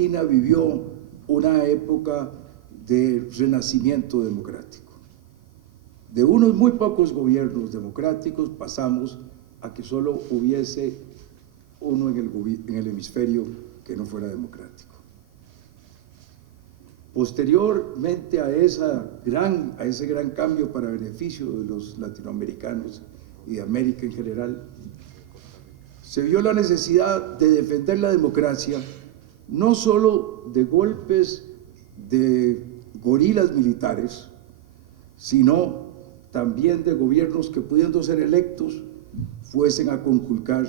Latina vivió una época de renacimiento democrático. De unos muy pocos gobiernos democráticos pasamos a que solo hubiese uno en el hemisferio que no fuera democrático. Posteriormente a ese gran cambio para beneficio de los latinoamericanos y de América en general, se vio la necesidad de defender la democracia, no solo de golpes de gorilas militares, sino también de gobiernos que, pudiendo ser electos, fuesen a conculcar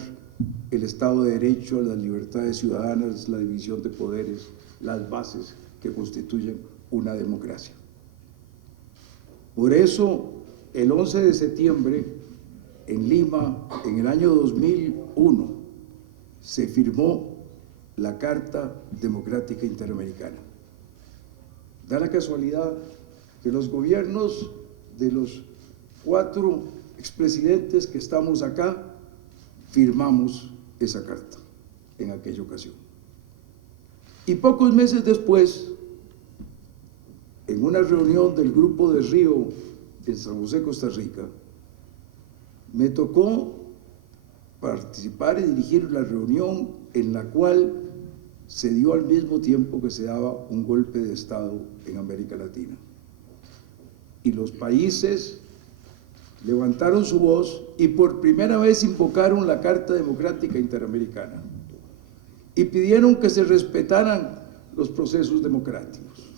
el Estado de Derecho, las libertades ciudadanas, la división de poderes, las bases que constituyen una democracia. Por eso, el 11 de septiembre, en Lima, en el año 2001, se firmó la Carta Democrática Interamericana. Da la casualidad que los gobiernos de los 4 expresidentes que estamos acá firmamos esa carta en aquella ocasión. Y pocos meses después, en una reunión del Grupo de Río en San José, Costa Rica, me tocó participar y dirigir la reunión en la cual se dio al mismo tiempo que se daba un golpe de Estado en América Latina. Y los países levantaron su voz y por primera vez invocaron la Carta Democrática Interamericana y pidieron que se respetaran los procesos democráticos.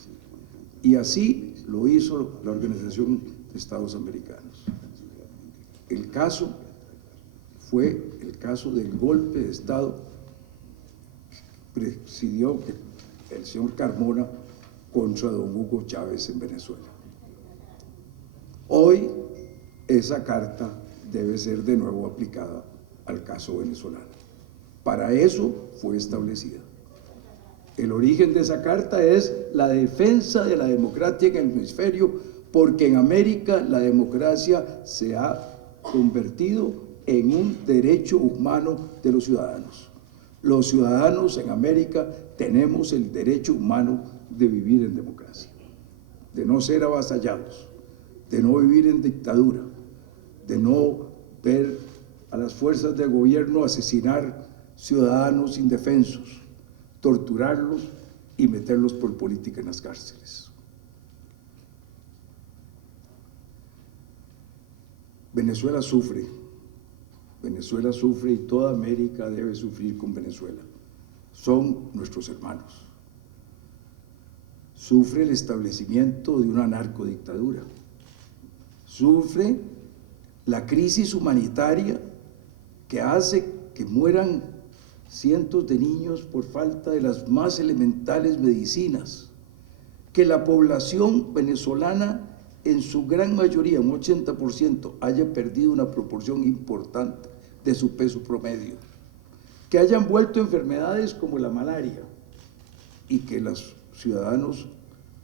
Y así lo hizo la Organización de Estados Americanos. El caso fue el caso del golpe de Estado que presidió el señor Carmona contra don Hugo Chávez en Venezuela. Hoy esa carta debe ser de nuevo aplicada al caso venezolano. Para eso fue establecida. El origen de esa carta es la defensa de la democracia en el hemisferio, porque en América la democracia se ha convertido en un derecho humano de los ciudadanos. Los ciudadanos en América tenemos el derecho humano de vivir en democracia, de no ser avasallados, de no vivir en dictadura, de no ver a las fuerzas del gobierno asesinar ciudadanos indefensos, torturarlos y meterlos por política en las cárceles. Venezuela sufre y toda América debe sufrir con Venezuela. Son nuestros hermanos. Sufre el establecimiento de una narcodictadura. Sufre la crisis humanitaria que hace que mueran cientos de niños por falta de las más elementales medicinas, que la población venezolana en su gran mayoría, un 80%, haya perdido una proporción importante de su peso promedio, que hayan vuelto enfermedades como la malaria y que los ciudadanos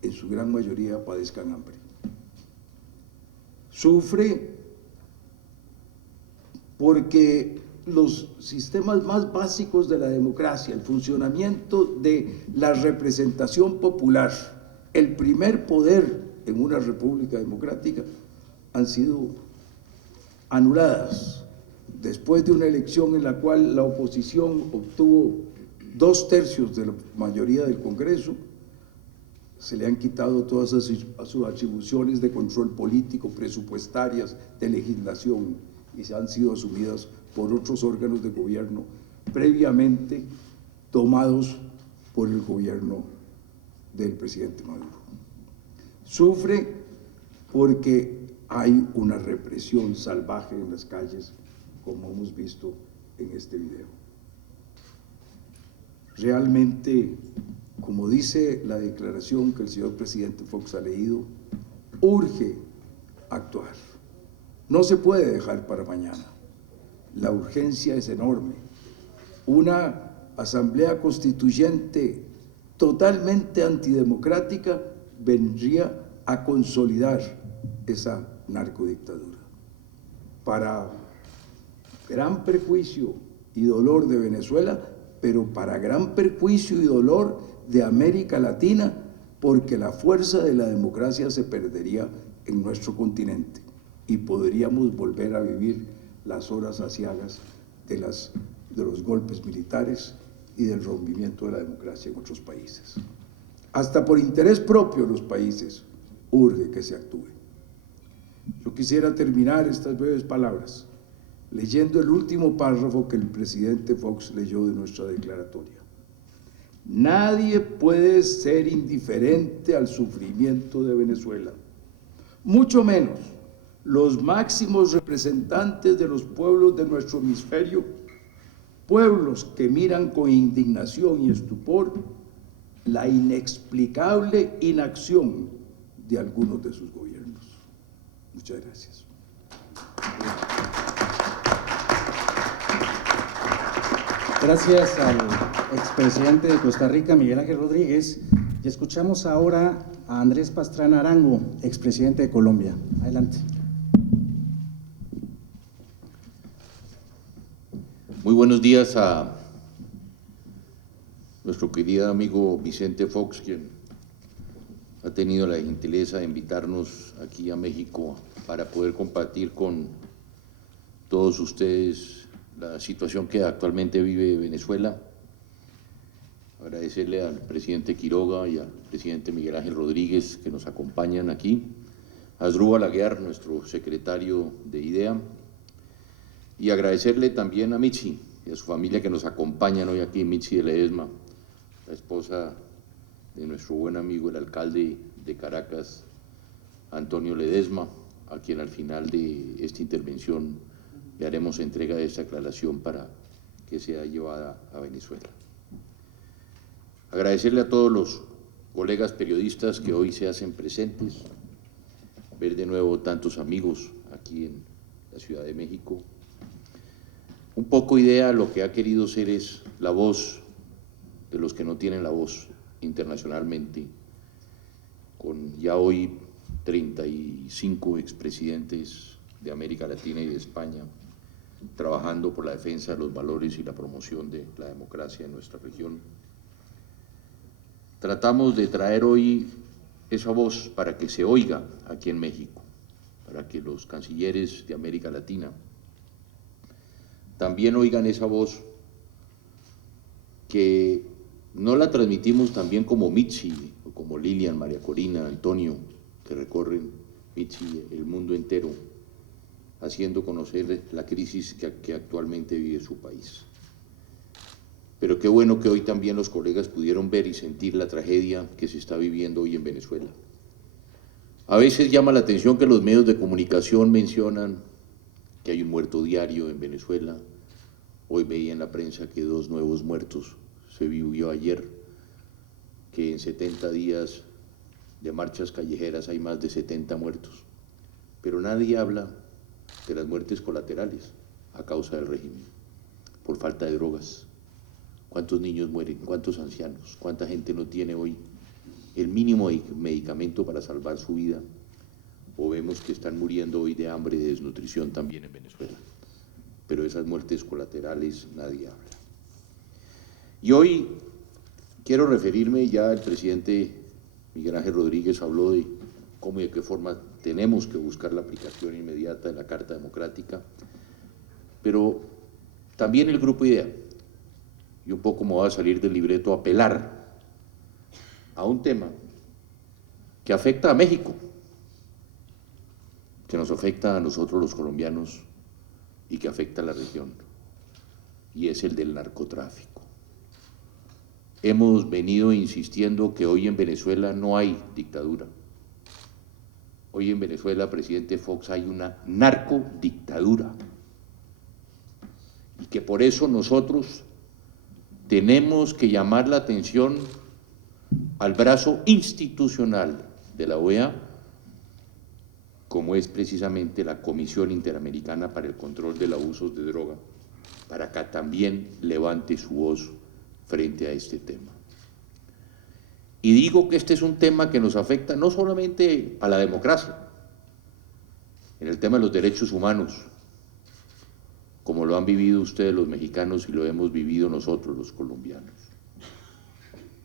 en su gran mayoría padezcan hambre. Sufre porque los sistemas más básicos de la democracia, el funcionamiento de la representación popular, el primer poder en una república democrática, han sido anuladas después de una elección en la cual la oposición obtuvo 2/3 de la mayoría del Congreso. Se le han quitado todas sus atribuciones de control político, presupuestarias, de legislación, y se han sido asumidas por otros órganos de gobierno previamente tomados por el gobierno del presidente Maduro. Sufre porque hay una represión salvaje en las calles, como hemos visto en este video. Realmente, como dice la declaración que el señor presidente Fox ha leído, urge actuar. No se puede dejar para mañana. La urgencia es enorme. Una asamblea constituyente totalmente antidemocrática vendría a consolidar esa narcodictadura. Para gran perjuicio y dolor de Venezuela, pero para gran perjuicio y dolor de América Latina, porque la fuerza de la democracia se perdería en nuestro continente y podríamos volver a vivir las horas aciagas de los golpes militares y del rompimiento de la democracia en otros países. Hasta por interés propio de los países urge que se actúe. Yo quisiera terminar estas breves palabras leyendo el último párrafo que el presidente Fox leyó de nuestra declaratoria. Nadie puede ser indiferente al sufrimiento de Venezuela, mucho menos los máximos representantes de los pueblos de nuestro hemisferio, pueblos que miran con indignación y estupor la inexplicable inacción de algunos de sus gobiernos. Muchas gracias. Gracias al expresidente de Costa Rica, Miguel Ángel Rodríguez. Y escuchamos ahora a Andrés Pastrana Arango, expresidente de Colombia. Adelante. Muy buenos días a nuestro querido amigo Vicente Fox, quien ha tenido la gentileza de invitarnos aquí a México para poder compartir con todos ustedes la situación que actualmente vive Venezuela. Agradecerle al presidente Quiroga y al presidente Miguel Ángel Rodríguez que nos acompañan aquí, a Asdrúbal Aguiar, nuestro secretario de IDEA, y agradecerle también a Michi y a su familia que nos acompañan hoy aquí, Michi de Ledesma, la esposa de nuestro buen amigo el alcalde de Caracas, Antonio Ledesma, a quien al final de esta intervención le haremos entrega de esta aclaración para que sea llevada a Venezuela. Agradecerle a todos los colegas periodistas que hoy se hacen presentes, ver de nuevo tantos amigos aquí en la Ciudad de México. Un poco IDEA lo que ha querido ser es la voz de los que no tienen la voz internacionalmente, con ya hoy 35 expresidentes de América Latina y de España, trabajando por la defensa de los valores y la promoción de la democracia en nuestra región. Tratamos de traer hoy esa voz para que se oiga aquí en México, para que los cancilleres de América Latina también oigan esa voz, que no la transmitimos también como Michi, o como Lilian, María Corina, Antonio, que recorren, Michi, el mundo entero, haciendo conocer la crisis que actualmente vive su país. Pero qué bueno que hoy también los colegas pudieron ver y sentir la tragedia que se está viviendo hoy en Venezuela. A veces llama la atención que los medios de comunicación mencionan que hay un muerto diario en Venezuela. Hoy veía en la prensa que 2 nuevos muertos se vivió ayer, que en 70 días de marchas callejeras hay más de 70 muertos. Pero nadie habla de las muertes colaterales a causa del régimen, por falta de drogas. ¿Cuántos niños mueren? ¿Cuántos ancianos? ¿Cuánta gente no tiene hoy el mínimo medicamento para salvar su vida? O vemos que están muriendo hoy de hambre y de desnutrición también en Venezuela. Pero esas muertes colaterales nadie habla. Y hoy quiero referirme, ya el presidente Miguel Ángel Rodríguez habló de cómo y de qué forma tenemos que buscar la aplicación inmediata de la Carta Democrática, pero también el Grupo IDEA, y un poco me va a salir del libreto, apelar a un tema que afecta a México, que nos afecta a nosotros los colombianos y que afecta a la región, y es el del narcotráfico. Hemos venido insistiendo que hoy en Venezuela no hay dictadura. Hoy en Venezuela, presidente Fox, hay una narcodictadura, y que por eso nosotros tenemos que llamar la atención al brazo institucional de la OEA, como es precisamente la Comisión Interamericana para el Control del Abuso de Droga, para que también levante su voz frente a este tema. Y digo que este es un tema que nos afecta no solamente a la democracia, en el tema de los derechos humanos, como lo han vivido ustedes los mexicanos y lo hemos vivido nosotros los colombianos.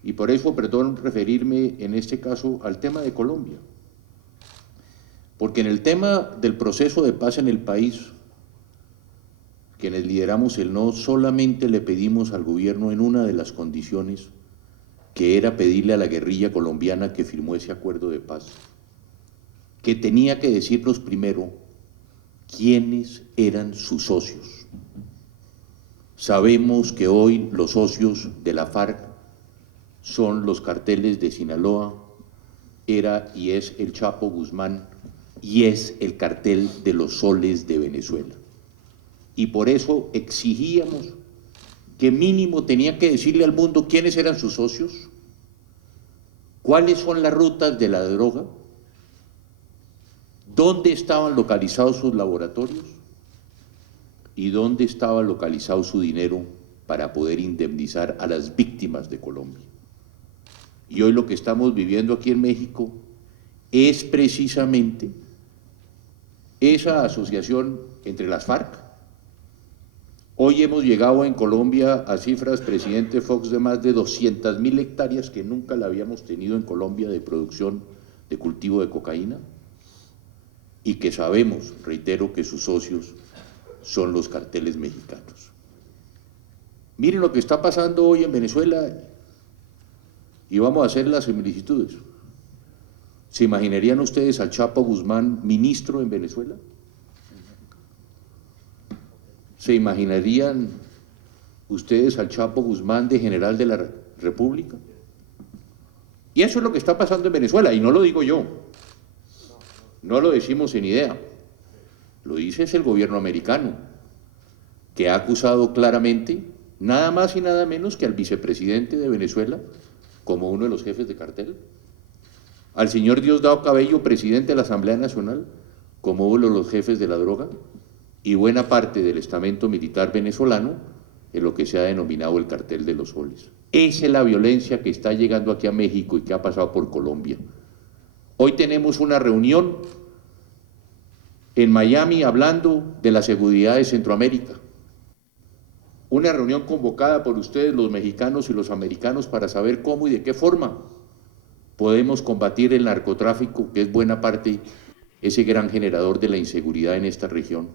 Y por eso, perdón, referirme en este caso al tema de Colombia. Porque en el tema del proceso de paz en el país, quienes lideramos el no, solamente le pedimos al gobierno en una de las condiciones, que era pedirle a la guerrilla colombiana que firmó ese acuerdo de paz, que tenía que decirnos primero quiénes eran sus socios. Sabemos que hoy los socios de la FARC son los carteles de Sinaloa, era y es el Chapo Guzmán, y es el cartel de los soles de Venezuela. Y por eso exigíamos que mínimo tenía que decirle al mundo quiénes eran sus socios, cuáles son las rutas de la droga, dónde estaban localizados sus laboratorios y dónde estaba localizado su dinero para poder indemnizar a las víctimas de Colombia. Y hoy lo que estamos viviendo aquí en México es precisamente esa asociación entre las FARC. Hoy hemos llegado en Colombia a cifras, presidente Fox, de más de 200.000 hectáreas que nunca la habíamos tenido en Colombia de producción de cultivo de cocaína, y que sabemos, reitero, que sus socios son los carteles mexicanos. Miren lo que está pasando hoy en Venezuela y vamos a hacer las similitudes. ¿Se imaginarían ustedes al Chapo Guzmán ministro en Venezuela? ¿Se imaginarían ustedes al Chapo Guzmán de general de la República? Y eso es lo que está pasando en Venezuela, y no lo digo yo, no lo decimos sin idea, lo dice el gobierno americano, que ha acusado claramente nada más y nada menos que al vicepresidente de Venezuela como uno de los jefes de cartel, al señor Diosdado Cabello, presidente de la Asamblea Nacional, como uno de los jefes de la droga, y buena parte del estamento militar venezolano en lo que se ha denominado el cartel de los soles. Esa es la violencia que está llegando aquí a México y que ha pasado por Colombia. Hoy tenemos una reunión en Miami hablando de la seguridad de Centroamérica. Una reunión convocada por ustedes, los mexicanos y los americanos, para saber cómo y de qué forma podemos combatir el narcotráfico, que es buena parte ese gran generador de la inseguridad en esta región.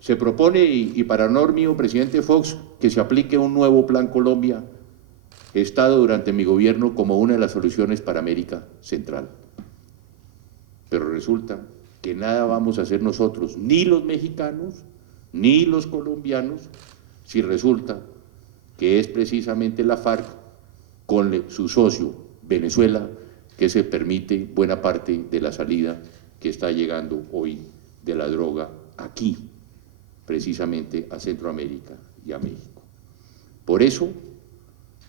Se propone, y para honor mío, presidente Fox, que se aplique un nuevo Plan Colombia, gestado durante mi gobierno como una de las soluciones para América Central. Pero resulta que nada vamos a hacer nosotros, ni los mexicanos, ni los colombianos, si resulta que es precisamente la FARC, con su socio Venezuela, que se permite buena parte de la salida que está llegando hoy de la droga aquí, precisamente a Centroamérica y a México. Por eso,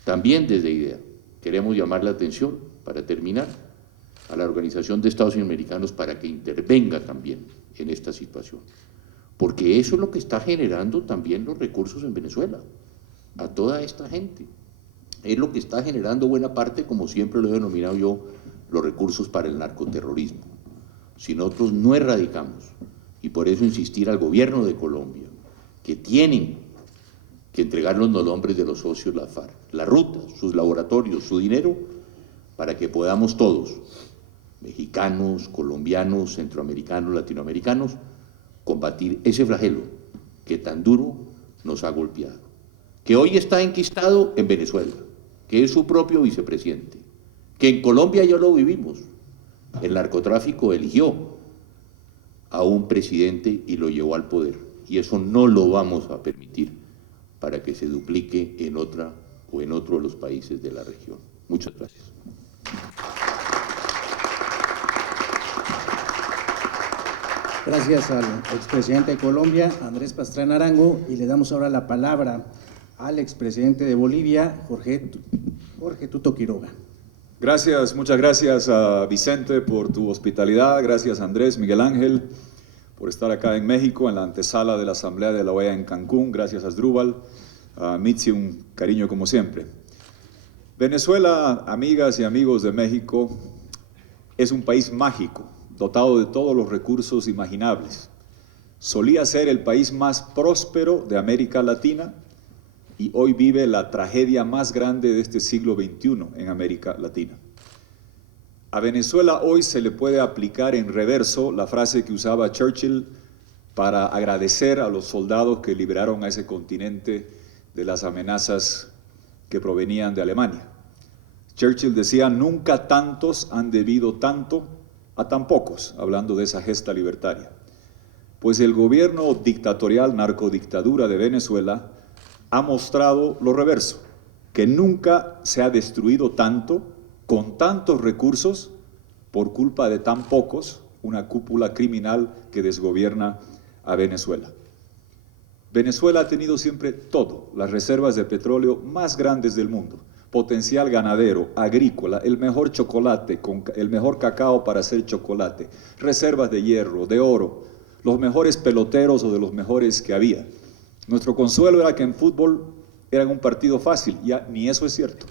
también desde IDEA, queremos llamar la atención, para terminar, a la Organización de Estados Americanos para que intervenga también en esta situación, porque eso es lo que está generando también los recursos en Venezuela, a toda esta gente. Es lo que está generando buena parte, como siempre lo he denominado yo, los recursos para el narcoterrorismo. Si nosotros no erradicamos, y por eso insistir al gobierno de Colombia, que tienen que entregar los nombres de los socios de la FARC, la ruta, sus laboratorios, su dinero, para que podamos todos, mexicanos, colombianos, centroamericanos, latinoamericanos, combatir ese flagelo que tan duro nos ha golpeado, que hoy está enquistado en Venezuela, que es su propio vicepresidente, que en Colombia ya lo vivimos. El narcotráfico eligió a un presidente y lo llevó al poder, y eso no lo vamos a permitir para que se duplique en otra o en otro de los países de la región. Muchas gracias. Gracias al expresidente de Colombia, Andrés Pastrana Arango, y le damos ahora la palabra al expresidente de Bolivia, Jorge Tuto Quiroga. Gracias, muchas gracias a Vicente por tu hospitalidad, gracias Andrés, Miguel Ángel, por estar acá en México, en la antesala de la Asamblea de la OEA en Cancún, gracias a Asdrúbal, a Mitzi, un cariño como siempre. Venezuela, amigas y amigos de México, es un país mágico, dotado de todos los recursos imaginables. Solía ser el país más próspero de América Latina, y hoy vive la tragedia más grande de este siglo XXI en América Latina. A Venezuela hoy se le puede aplicar en reverso la frase que usaba Churchill para agradecer a los soldados que liberaron a ese continente de las amenazas que provenían de Alemania. Churchill decía: nunca tantos han debido tanto a tan pocos, hablando de esa gesta libertaria. Pues el gobierno dictatorial, narcodictadura de Venezuela, ha mostrado lo reverso, que nunca se ha destruido tanto, con tantos recursos, por culpa de tan pocos, una cúpula criminal que desgobierna a Venezuela. Venezuela ha tenido siempre todo, las reservas de petróleo más grandes del mundo, potencial ganadero, agrícola, el mejor chocolate, el mejor cacao para hacer chocolate, reservas de hierro, de oro, los mejores peloteros o de los mejores que había. Nuestro consuelo era que en fútbol era un partido fácil, ya ni eso es cierto.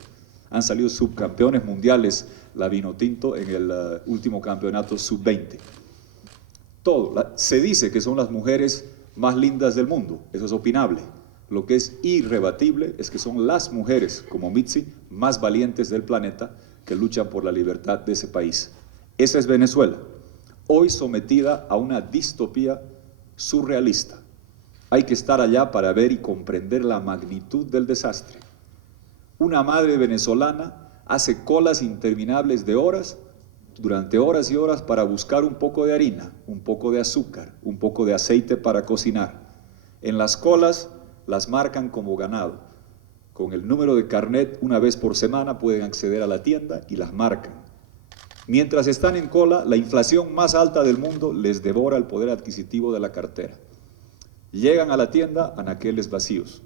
Han salido subcampeones mundiales la Vinotinto en el último campeonato sub-20. Todo, se dice que son las mujeres más lindas del mundo, eso es opinable. Lo que es irrebatible es que son las mujeres, como Mitzi, más valientes del planeta que luchan por la libertad de ese país. Esa es Venezuela, hoy sometida a una distopía surrealista. Hay que estar allá para ver y comprender la magnitud del desastre. Una madre venezolana hace colas interminables de horas, durante horas y horas, para buscar un poco de harina, un poco de azúcar, un poco de aceite para cocinar. En las colas las marcan como ganado. Con el número de carnet, una vez por semana pueden acceder a la tienda y las marcan. Mientras están en cola, la inflación más alta del mundo les devora el poder adquisitivo de la cartera. Llegan a la tienda anaqueles vacíos.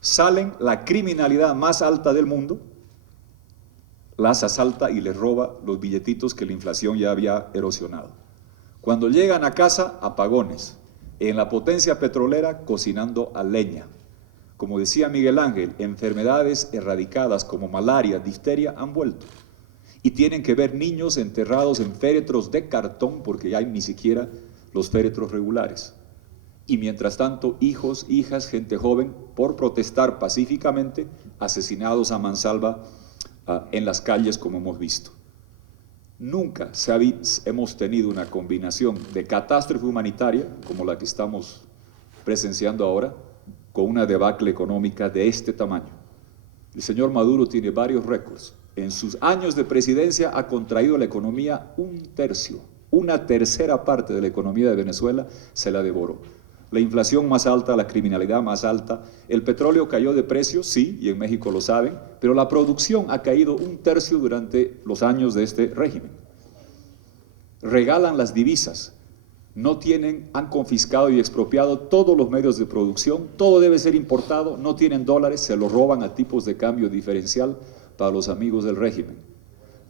Salen, la criminalidad más alta del mundo las asalta y les roba los billetitos que la inflación ya había erosionado. Cuando llegan a casa, apagones. En la potencia petrolera, cocinando a leña. Como decía Miguel Ángel, enfermedades erradicadas como malaria, difteria han vuelto. Y tienen que ver niños enterrados en féretros de cartón, porque ya hay ni siquiera los féretros regulares. Y mientras tanto, hijos, hijas, gente joven, por protestar pacíficamente, asesinados a mansalva en las calles, como hemos visto. Nunca hemos tenido una combinación de catástrofe humanitaria, como la que estamos presenciando ahora, con una debacle económica de este tamaño. El señor Maduro tiene varios récords. En sus años de presidencia ha contraído la economía un tercio, una tercera parte de la economía de Venezuela se la devoró. La inflación más alta, la criminalidad más alta, el petróleo cayó de precio, sí, y en México lo saben, pero la producción ha caído un tercio durante los años de este régimen. Regalan las divisas, han confiscado y expropiado todos los medios de producción, todo debe ser importado, no tienen dólares, se lo roban a tipos de cambio diferencial para los amigos del régimen.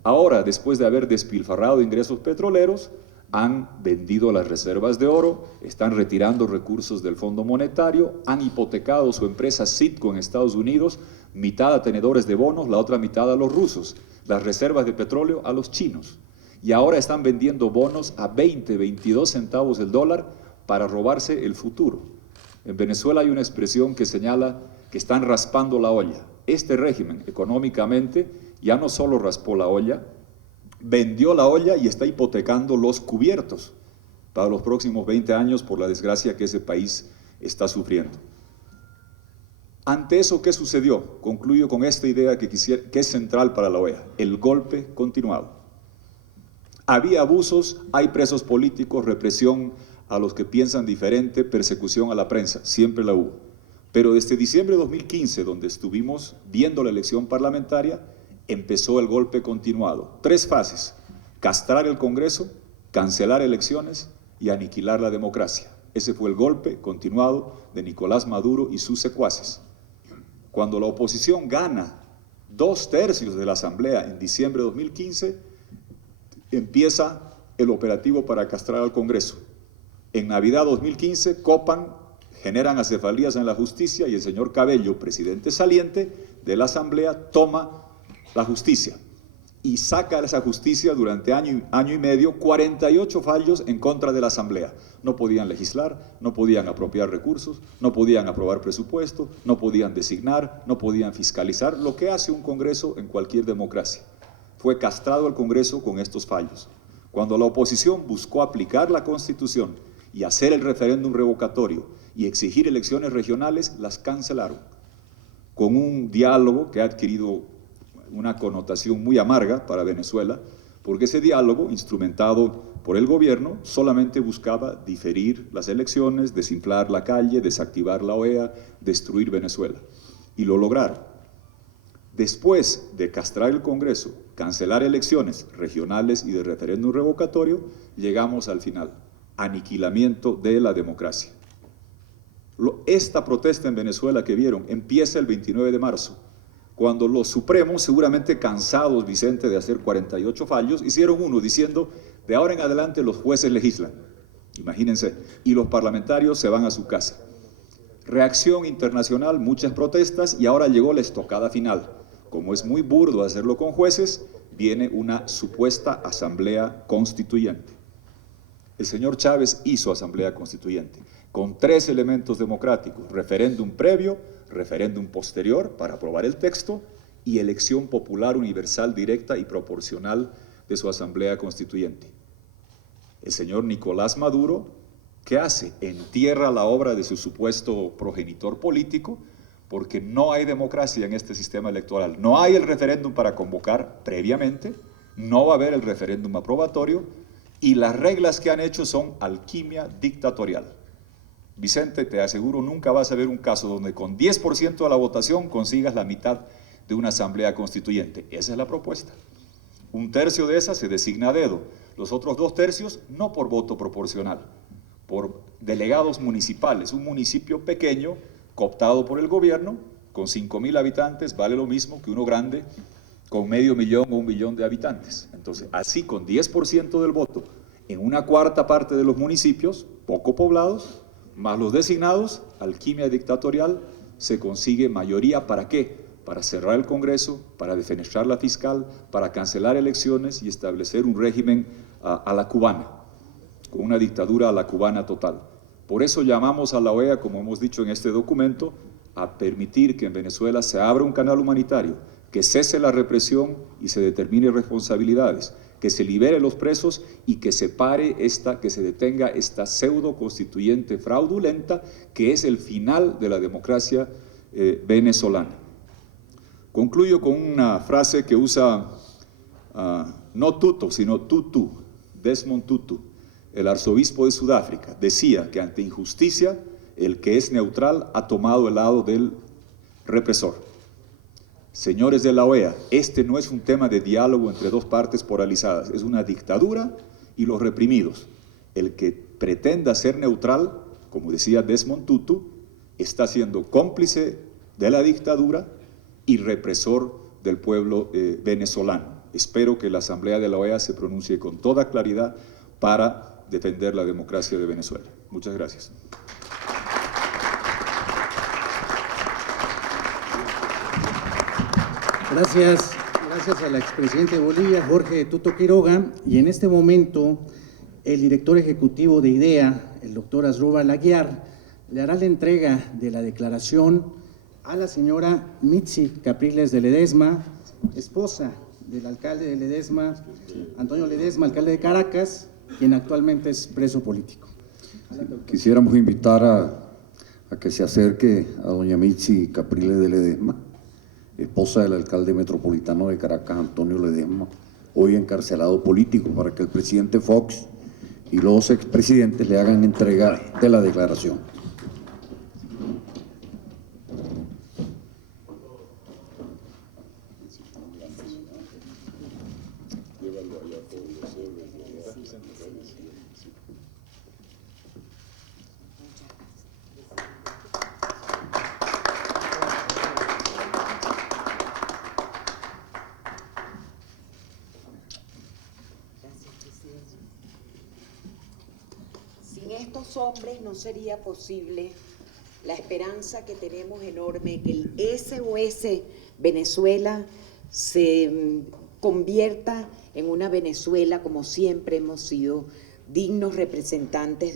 Ahora, después de haber despilfarrado ingresos petroleros, han vendido las reservas de oro, están retirando recursos del Fondo Monetario, han hipotecado su empresa Citgo en Estados Unidos, mitad a tenedores de bonos, la otra mitad a los rusos, las reservas de petróleo a los chinos. Y ahora están vendiendo bonos a 20, 22 centavos el dólar para robarse el futuro. En Venezuela hay una expresión que señala que están raspando la olla. Este régimen económicamente ya no solo raspó la olla, vendió la olla y está hipotecando los cubiertos para los próximos 20 años por la desgracia que ese país está sufriendo. Ante eso, ¿qué sucedió? Concluyo con esta idea que es central para la OEA, el golpe continuado. Había abusos, hay presos políticos, represión a los que piensan diferente, persecución a la prensa, siempre la hubo. Pero desde diciembre de 2015, donde estuvimos viendo la elección parlamentaria, empezó el golpe continuado. 3 fases: castrar el Congreso, cancelar elecciones y aniquilar la democracia. Ese fue el golpe continuado de Nicolás Maduro y sus secuaces. Cuando la oposición gana 2/3 de la Asamblea en diciembre de 2015, empieza el operativo para castrar al Congreso. En Navidad 2015 copan, generan acefalías en la justicia y el señor Cabello, presidente saliente de la Asamblea, toma la justicia y saca a esa justicia durante año y medio 48 fallos en contra de la Asamblea. No podían legislar, no podían apropiar recursos, no podían aprobar presupuesto, no podían designar, no podían fiscalizar, lo que hace un Congreso en cualquier democracia. Fue castrado el Congreso con estos fallos. Cuando la oposición buscó aplicar la Constitución y hacer el referéndum revocatorio y exigir elecciones regionales, las cancelaron, con un diálogo que ha adquirido una connotación muy amarga para Venezuela, porque ese diálogo, instrumentado por el gobierno, solamente buscaba diferir las elecciones, desinflar la calle, desactivar la OEA, destruir Venezuela. Y lo lograron. Después de castrar el Congreso, cancelar elecciones regionales y de referéndum revocatorio, llegamos al final: aniquilamiento de la democracia. Esta protesta en Venezuela que vieron empieza el 29 de marzo, cuando los supremos, seguramente cansados, Vicente, de hacer 48 fallos, hicieron uno diciendo: de ahora en adelante los jueces legislan, imagínense, y los parlamentarios se van a su casa. Reacción internacional, muchas protestas, y ahora llegó la estocada final. Como es muy burdo hacerlo con jueces, viene una supuesta asamblea constituyente. El señor Chávez hizo asamblea constituyente, con 3 elementos democráticos: referéndum previo, referéndum posterior para aprobar el texto y elección popular universal, directa y proporcional de su asamblea constituyente. El señor Nicolás Maduro, ¿qué hace? Entierra la obra de su supuesto progenitor político, porque no hay democracia en este sistema electoral. No hay el referéndum para convocar previamente, no va a haber el referéndum aprobatorio, y las reglas que han hecho son alquimia dictatorial. Vicente, te aseguro, nunca vas a ver un caso donde con 10% de la votación consigas la mitad de una asamblea constituyente. Esa es la propuesta. 1/3 de esa se designa a dedo, los otros 2/3 no por voto proporcional, por delegados municipales. Un municipio pequeño, cooptado por el gobierno, con 5.000 habitantes, vale lo mismo que uno grande con 500.000 o 1 millón de habitantes. Entonces, así con 10% del voto, en una cuarta parte de los municipios poco poblados, más los designados, alquimia dictatorial, se consigue mayoría. ¿Para qué? Para cerrar el Congreso, para defenestrar la fiscal, para cancelar elecciones y establecer un régimen a la cubana, con una dictadura a la cubana total. Por eso llamamos a la OEA, como hemos dicho en este documento, a permitir que en Venezuela se abra un canal humanitario, que cese la represión y se determine responsabilidades, que se libere los presos y que se que se detenga esta pseudo constituyente fraudulenta que es el final de la democracia venezolana. Concluyo con una frase que usa no Tutu, sino Tutu, Desmond Tutu, el arzobispo de Sudáfrica. Decía que ante injusticia el que es neutral ha tomado el lado del represor. Señores de la OEA, este no es un tema de diálogo entre dos partes polarizadas, es una dictadura y los reprimidos. El que pretenda ser neutral, como decía Desmond Tutu, está siendo cómplice de la dictadura y represor del pueblo venezolano. Espero que la Asamblea de la OEA se pronuncie con toda claridad para defender la democracia de Venezuela. Muchas gracias. Gracias al expresidente de Bolivia, Jorge Tuto Quiroga, y en este momento el director ejecutivo de IDEA, el doctor Asdrúbal Aguiar, le hará la entrega de la declaración a la señora Mitzi Capriles de Ledesma, esposa del alcalde de Ledesma, Antonio Ledesma, alcalde de Caracas, quien actualmente es preso político. Quisiéramos invitar a que se acerque a doña Mitzi Capriles de Ledesma, esposa del alcalde metropolitano de Caracas, Antonio Ledesma, hoy encarcelado político, para que el presidente Fox y los expresidentes le hagan entrega de la declaración. Sin estos hombres no sería posible la esperanza que tenemos enorme que el SOS Venezuela se convierta en una Venezuela como siempre hemos sido dignos representantes de